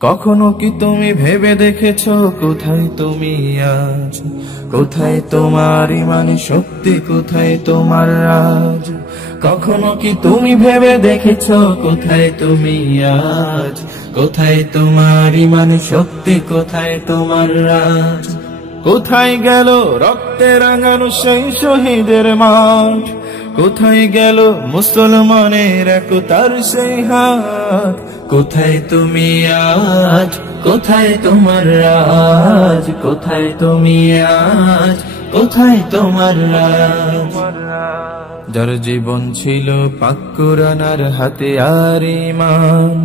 কখনো কি তুমি ভেবে দেখেছো কোথায় তুমি আজ? কোথায় তোমার ইমানি শক্তি, কোথায় তোমার রাজ? কখনো কি তুমি ভেবে দেখেছো কোথায় তুমি আজ? কোথায় তোমার ইমানি শক্তি, কোথায় তোমার রাজ? কোথায় গেল রক্তে রাঙানো সেই শহীদের মাঠ? কোথায় গেল মুসলমানের একতার সেই হাত? কোথায় তুমি আজ? কোথায় তোমার রাজ? কোথায় তুমি আজ? কোথায় তোমার রাজ? যার জীবন ছিল পাক কুরআন আর হাতে আর ঈমান,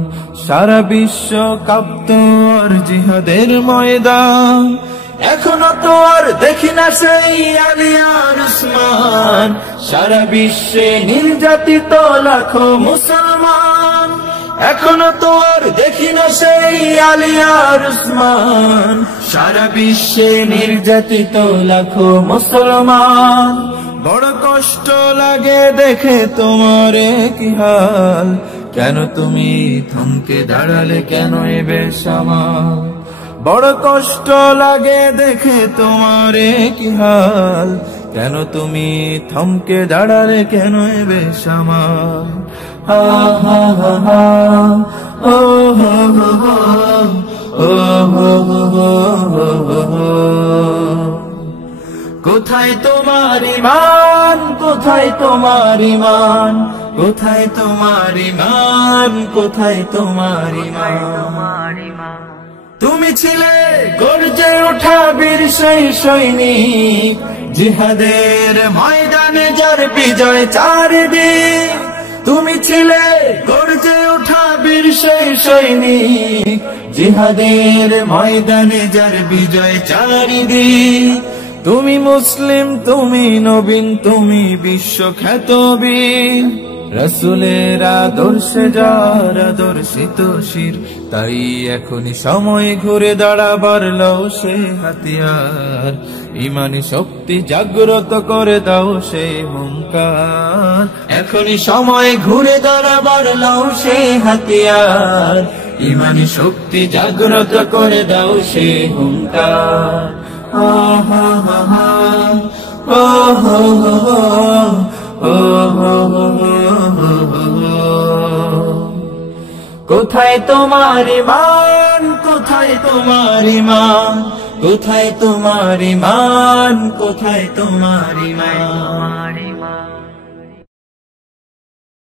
সারা বিশ্ব কাঁপত আর জিহাদের ময়দান। এখনো তো আর দেখি না সেই আলী আর উসমান, সারা বিশ্বে নির্যাতিত লাখো মুসলমান। এখনো তো আর দেখি না সেই আলী আর উসমান, সারা বিশ্বে নির্যাতিত লাখো মুসলমান। বড় কষ্ট লাগে দেখে তোমার কি হাল, কেন তুমি থমকে দাঁড়ালে, কেন এ বেসামাল? বড় কষ্ট লাগে দেখে তোমার কি হাল, কেন তুমি থমকে দাঁড়ালে, কেন এ বেসামাল? হা হা হা হা, ও হো হো হো, ও হো হো হো হো। কোথায় তোমার ঈমান? কোথায় তোমার ঈমান? কোথায় তোমার ঈমান? কোথায় তোমার ঈমান? তুমি ছিলে গর্জে ওঠা বীর সেই সৈনিক, জিহাদের ময়দানে যার বিজয় চারিদিক। তুমি ছিলে গর্জে ওঠা বীর সেই সৈনিক, জিহাদের ময়দানে যার বিজয় চারিদিক। তুমি মুসলিম, তুমি নবীন, তুমি বিশ্বখ্যাত বীর, রাসূলের আদর্শে যার আদর্শিত শির। তাই এখনই সময় ঘুরে দাঁড়াবার লও সে হাতিয়ার, ইমানি শক্তি জাগ্রত করে দাও সে হুঙ্কার। এখনই সময় ঘুরে দাঁড়াবার লও সে হাতিয়ার, ইমানি শক্তি জাগ্রত করে দাও সে হুঙ্কার। হা হা হা, ও হো হো হো, ও হো হো হো। কোথায় তোমার ঈমান? কোথায় তোমার ঈমান? কোথায় তোমার ঈমান? কোথায় তোমার ঈমান?